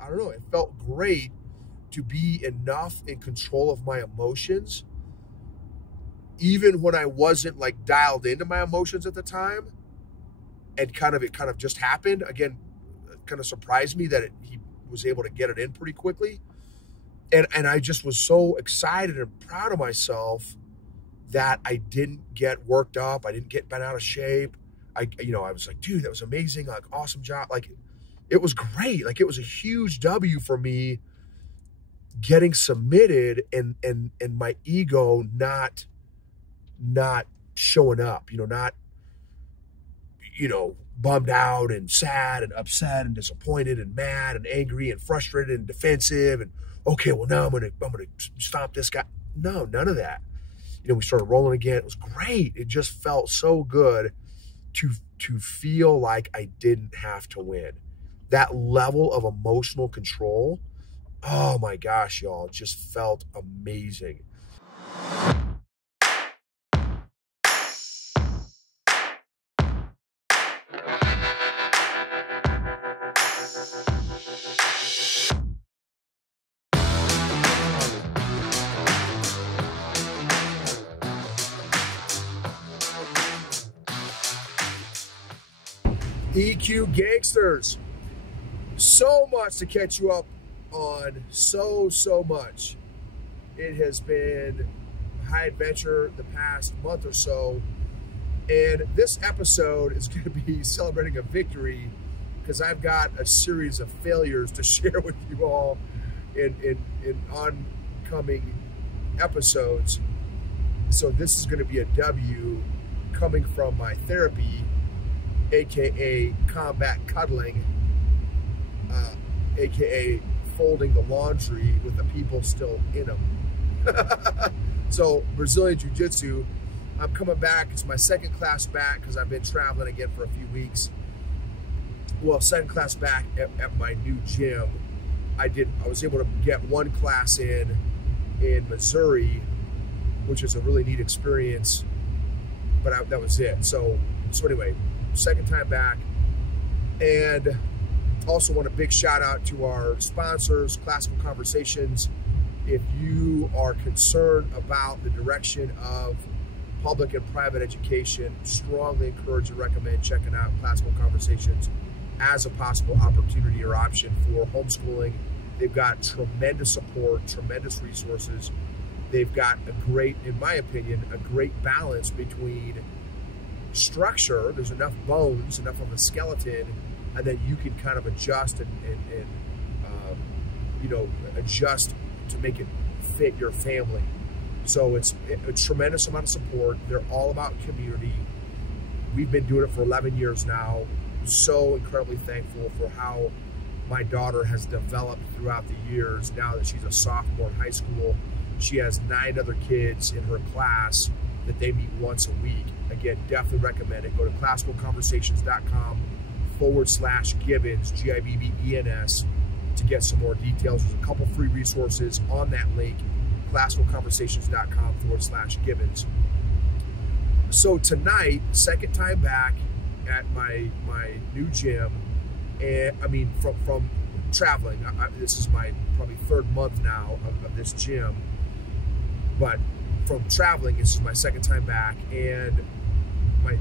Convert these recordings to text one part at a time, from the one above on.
I don't know, it felt great to be enough in control of my emotions, even when I wasn't like dialed into my emotions at the time. And it kind of just happened. Again, it kind of surprised me that he was able to get it in pretty quickly. And I just was so excited and proud of myself that I didn't get worked up. I didn't get bent out of shape. I was like, dude, that was amazing. Like, awesome job. Like, it was great. Like, it was a huge W for me getting submitted and my ego not showing up, not, bummed out and sad and upset and disappointed and mad and angry and frustrated and defensive and, okay, well, now I'm gonna stop this guy. No, none of that. We started rolling again. It was great. It just felt so good to feel like I didn't have to win. That level of emotional control, oh my gosh, y'all, it just felt amazing. EQ Gangsters, so much to catch you up on, so much. It has been a high adventure the past month or so, and this episode is going to be celebrating a victory because I've got a series of failures to share with you all in oncoming episodes. So this is going to be a W coming from my therapy, aka combat cuddling, aka folding the laundry with the people still in them. So Brazilian Jiu Jitsu, I'm coming back. It's my second class back because I've been traveling again for a few weeks. Well, second class back at my new gym. I was able to get one class in Missouri, which is a really neat experience, but that was it. So anyway, second time back. And also want a big shout out to our sponsors, Classical Conversations. If you are concerned about the direction of public and private education, strongly encourage and recommend checking out Classical Conversations as a possible opportunity or option for homeschooling. They've got tremendous support, tremendous resources. They've got in my opinion, a great balance between structure. There's enough bones, enough of a skeleton, and then you can kind of adjust and adjust to make it fit your family. So it's a tremendous amount of support. They're all about community. We've been doing it for 11 years now. So incredibly thankful for how my daughter has developed throughout the years. Now that she's a sophomore in high school, she has 9 other kids in her class that they meet once a week. Again, definitely recommend it. Go to classicalconversations.com/Gibbons, Gibbens, to get some more details. There's a couple free resources on that link, classicalconversations.com/Gibbons. So tonight, second time back at my new gym, and I mean from traveling. This is my probably 3rd month now of this gym, but from traveling, this is my second time back, and we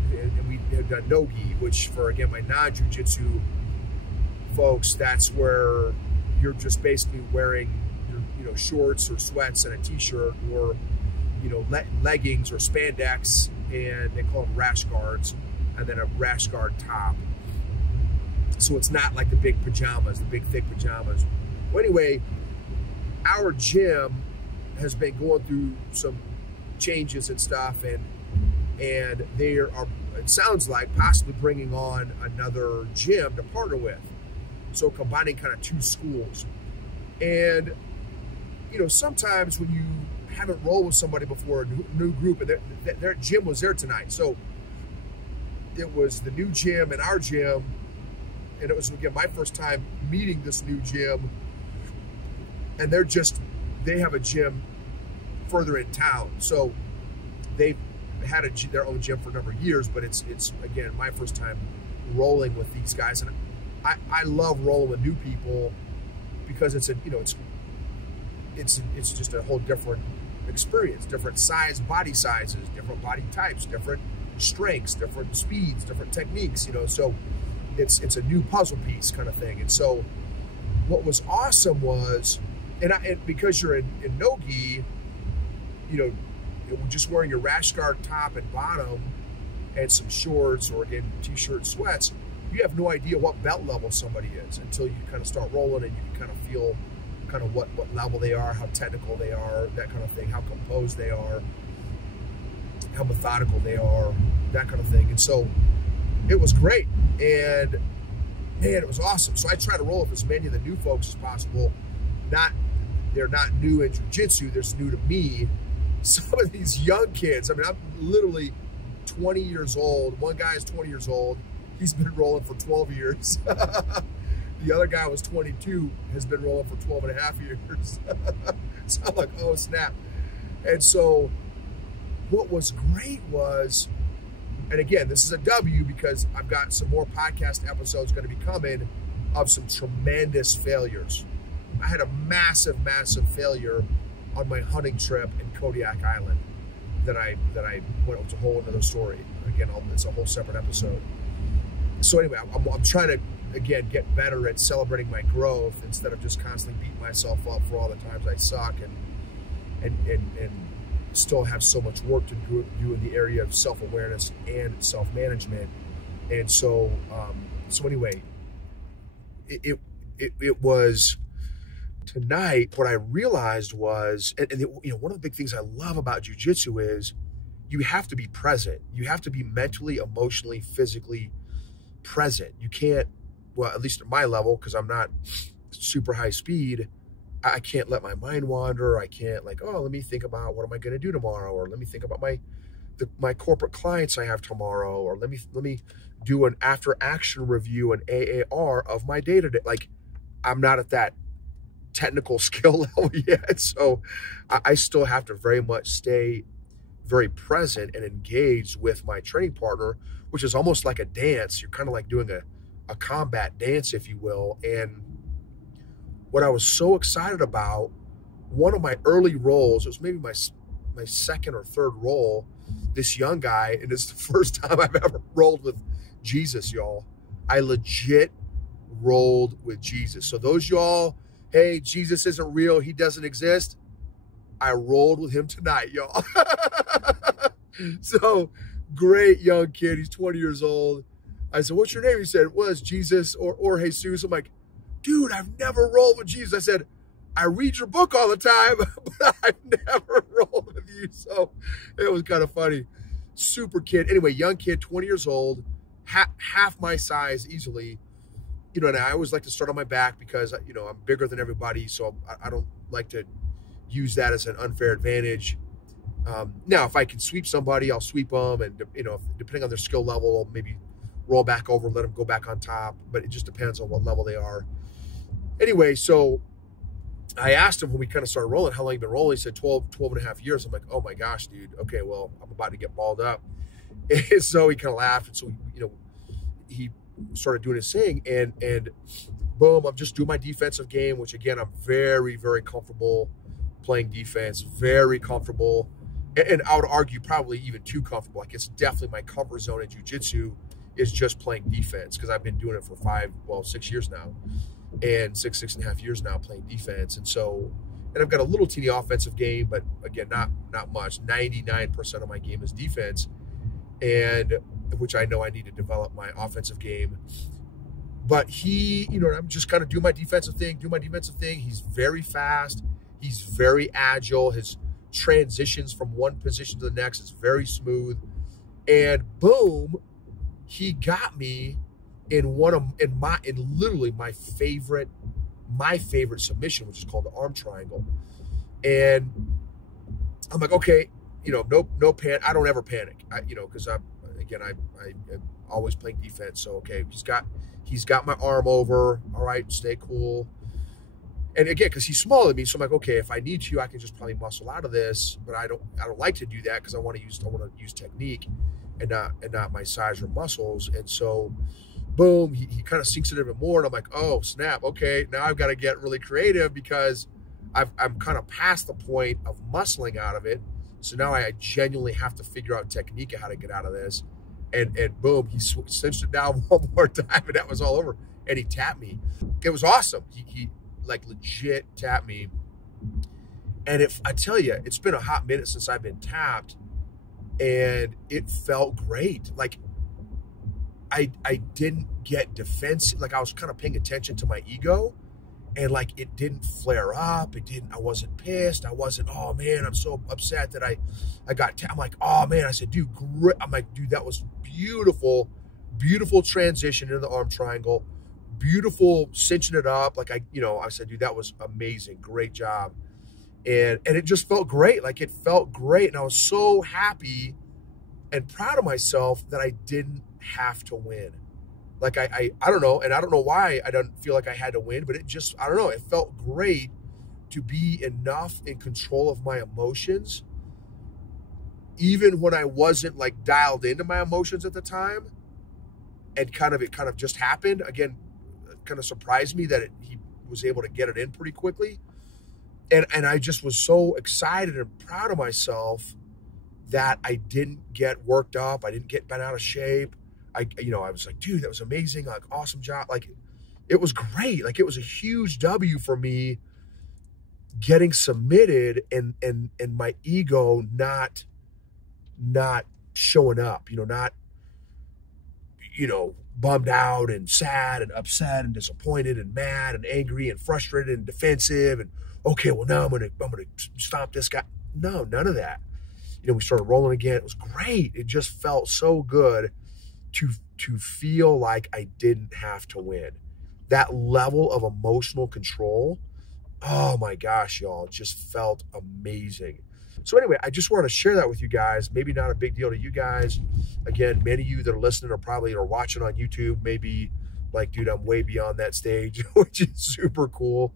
have done no-gi, which for, again, my non-jiu-jitsu folks, that's where you're just basically wearing your shorts or sweats and a t-shirt, or leggings or spandex, and they call them rash guards, and then a rash guard top. So it's not like the big pajamas, the big thick pajamas. Well, anyway, our gym has been going through some changes and stuff, and they are, it sounds like, possibly bringing on another gym to partner with. So combining kind of 2 schools. And sometimes when you haven't rolled with somebody before, a new group, and their gym was there tonight. So it was the new gym and our gym, and it was, again, my first time meeting this new gym. And they have a gym further in town. So they've had their own gym for a number of years, but it's again, my first time rolling with these guys. And I love rolling with new people because it's a, you know, it's just a whole different experience, different body sizes, different body types, different strengths, different speeds, different techniques, you know, so it's a new puzzle piece kind of thing. And so what was awesome was, and because you're in no-gi, you know, just wearing your rash guard top and bottom and some shorts, or again, t-shirt, sweats, you have no idea what belt level somebody is until you kind of start rolling, and you can kind of feel kind of what level they are, how technical they are, that kind of thing, how composed they are, how methodical they are, that kind of thing. And so it was great, and man, it was awesome. So I try to roll with as many of the new folks as possible. They're not new in jiu-jitsu, they're new to me. Some of these young kids, I mean, I'm literally 20 years old. One guy is 20 years old. He's been rolling for 12 years. The other guy was 22, has been rolling for 12 and a half years. So I'm like, oh snap. And so what was great was, and again, this is a W because I've got some more podcast episodes going to be coming of some tremendous failures. I had a massive, massive failure on my hunting trip in Kodiak Island that I went, it was a whole another story. Again, it's a whole separate episode. So anyway, I'm trying to, again, get better at celebrating my growth instead of just constantly beating myself up for all the times I suck, and still have so much work to do in the area of self-awareness and self-management. And so, anyway, it was tonight. What I realized was, you know, one of the big things I love about jiu-jitsu is you have to be present. You have to be mentally, emotionally, physically present. You can't, well, at least at my level, because I'm not super high speed, I can't let my mind wander. I can't, like, oh, let me think about what am I going to do tomorrow, or let me think about my corporate clients I have tomorrow, or let me do an after action review, an AAR of my day-to-day. Like, I'm not at that technical skill level yet, so I still have to very much stay very present and engaged with my training partner, which is almost like a dance. You're kind of like doing a combat dance, if you will. And what I was so excited about, one of my early rolls, it was maybe my second or third roll, this young guy, and it's the first time I've ever rolled with Jesus, y'all. I legit rolled with Jesus. So those y'all, hey, Jesus isn't real, he doesn't exist, I rolled with him tonight, y'all. So, great young kid, he's 20 years old. I said, what's your name? He said, well, it's Jesus or Jesus. I'm like, dude, I've never rolled with Jesus. I said, I read your book all the time, but I've never rolled with you. So it was kind of funny. Super kid. Anyway, young kid, 20 years old, half my size easily. You know, and I always like to start on my back because, you know, I'm bigger than everybody. So I don't like to use that as an unfair advantage. Now, if I can sweep somebody, I'll sweep them. And, you know, depending on their skill level, I'll maybe roll back over, let them go back on top. But it just depends on what level they are. Anyway, so I asked him when we kind of started rolling, how long you been rolling? He said 12 and a half years. I'm like, oh my gosh, dude. Okay, well, I'm about to get balled up. And so he kind of laughed. And so, you know, he started doing his thing. And boom, I'm just doing my defensive game, which again, I'm very, very comfortable playing defense, very comfortable. And I would argue probably even too comfortable. Like, it's definitely my comfort zone in jiu-jitsu is just playing defense, because I've been doing it for 6 years now, and six and a half years now playing defense. And so, and I've got a little teeny offensive game, but again, not much. 99% of my game is defense, and which I know I need to develop my offensive game. But he, you know, I'm just kind of doing my defensive thing. He's very fast. He's very agile. His transitions from one position to the next is very smooth. And boom, he got me in literally my favorite submission, which is called the arm triangle. And I'm like, okay, you know, no panic. I don't ever panic, because I'm always playing defense. So okay, he's got my arm over. All right, stay cool. And again, because he's smaller than me, so I'm like, okay, if I need to, I can just probably muscle out of this. But I don't like to do that because I want to use technique and not my size or muscles. And so boom, he kind of sinks it even more. And I'm like, oh, snap. Okay, now I've got to get really creative because I'm kind of past the point of muscling out of it. So now I genuinely have to figure out technique of how to get out of this. And boom, he cinched it down one more time, and that was all over. And he tapped me. It was awesome. He like legit tapped me. And I tell you, it's been a hot minute since I've been tapped, and it felt great. Like I didn't get defensive. Like I was kind of paying attention to my ego, and like it didn't flare up. I wasn't pissed. I wasn't, oh man, I'm so upset that I got tapped. I'm like, oh man, I said, dude, great. I'm like, dude, that was beautiful, beautiful transition into the arm triangle. Beautiful cinching it up. Like I said, dude, that was amazing. Great job. And it just felt great. Like it felt great. And I was so happy and proud of myself that I didn't have to win. Like I don't know. And I don't know why I don't feel like I had to win, but I don't know. It felt great to be enough in control of my emotions, even when I wasn't like dialed into my emotions at the time. And it kind of just happened. Again, it kind of surprised me that he was able to get it in pretty quickly. And I just was so excited and proud of myself that I didn't get worked up. I didn't get bent out of shape. I was like, dude, that was amazing. Like, awesome job. Like, it was great. Like, it was a huge W for me getting submitted and my ego not showing up, not, bummed out and sad and upset and disappointed and mad and angry and frustrated and defensive and, okay, well, now I'm gonna stop this guy. No, none of that. We started rolling again. It was great. It just felt so good to feel like I didn't have to win. That level of emotional control, oh my gosh, y'all, it just felt amazing. So anyway, I just wanted to share that with you guys. Maybe not a big deal to you guys. Again, many of you that are listening are watching on YouTube, maybe like, dude, I'm way beyond that stage, which is super cool.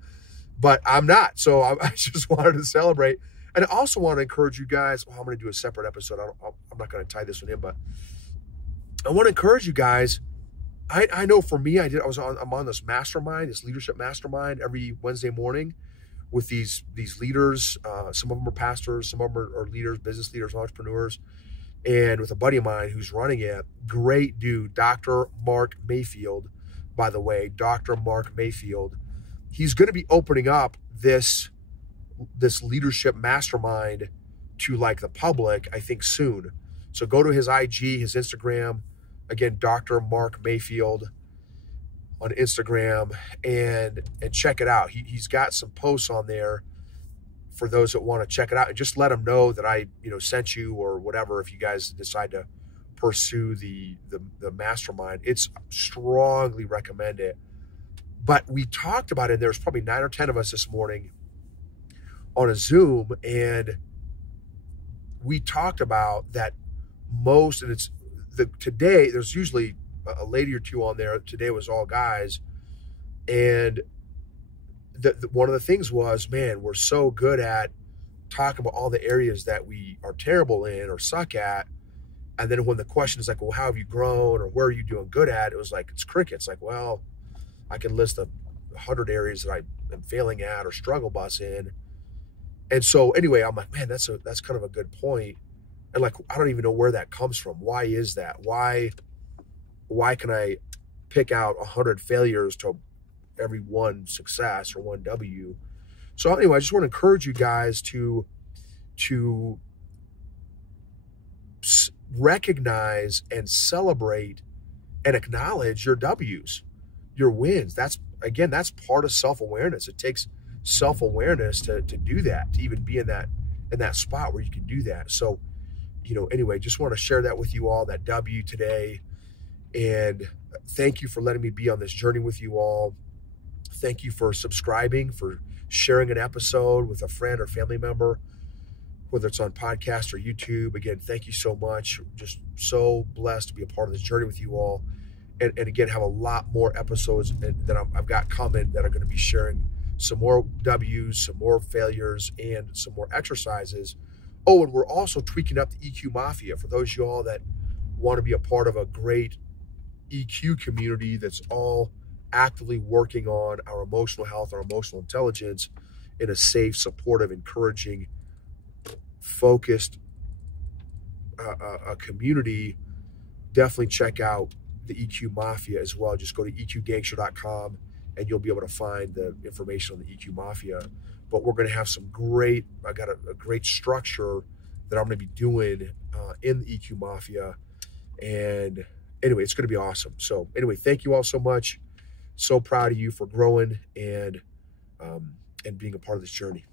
But I'm not. So I just wanted to celebrate. And I also want to encourage you guys. Well, I'm going to do a separate episode. I'm not going to tie this one in, but I want to encourage you guys. I know for me, I'm on this mastermind, this leadership mastermind every Wednesday morning with these leaders. Some of them are pastors, some of them are leaders, business leaders, entrepreneurs, and with a buddy of mine who's running it. Great dude, Dr. Mark Mayfield, by the way, Dr. Mark Mayfield. He's going to be opening up this leadership mastermind to like the public, I think soon. So go to his IG, his Instagram, again, Dr. Mark Mayfield on Instagram, and check it out. He's got some posts on there for those that want to check it out, and just let him know that I sent you or whatever if you guys decide to pursue the mastermind. It's strongly recommend it. But we talked about it, and there was probably 9 or 10 of us this morning on a Zoom, and we talked about that today, there's usually a lady or two on there. Today was all guys. And one of the things was, man, we're so good at talking about all the areas that we are terrible in or suck at. And then when the question is like, well, how have you grown or where are you doing good at? It was like, it's crickets. Like, well, I can list 100 areas that I am failing at or struggle bus in. And so anyway, I'm like, man, that's kind of a good point. And like, I don't even know where that comes from. Why is that? Why can I pick out 100 failures to every one success or one W? So anyway, I just want to encourage you guys to recognize and celebrate and acknowledge your W's, your wins. That's part of self-awareness. It takes self-awareness to do that, to even be in that spot where you can do that. So, anyway, just want to share that with you all, that W today. And thank you for letting me be on this journey with you all. Thank you for subscribing, for sharing an episode with a friend or family member, whether it's on podcast or YouTube. Again, thank you so much. Just so blessed to be a part of this journey with you all. And again, have a lot more episodes that I've got coming that are going to be sharing some more W's, some more failures, and some more exercises. Oh, and we're also tweaking up the EQ Mafia for those of you all that want to be a part of a great EQ community that's all actively working on our emotional health, our emotional intelligence in a safe, supportive, encouraging, focused community. Definitely check out the EQ Mafia as well. Just go to eqgangster.com and you'll be able to find the information on the EQ Mafia. But we're going to have I got a great structure that I'm going to be doing in the EQ Mafia. And anyway, it's going to be awesome. So anyway, thank you all so much. So proud of you for growing and being a part of this journey.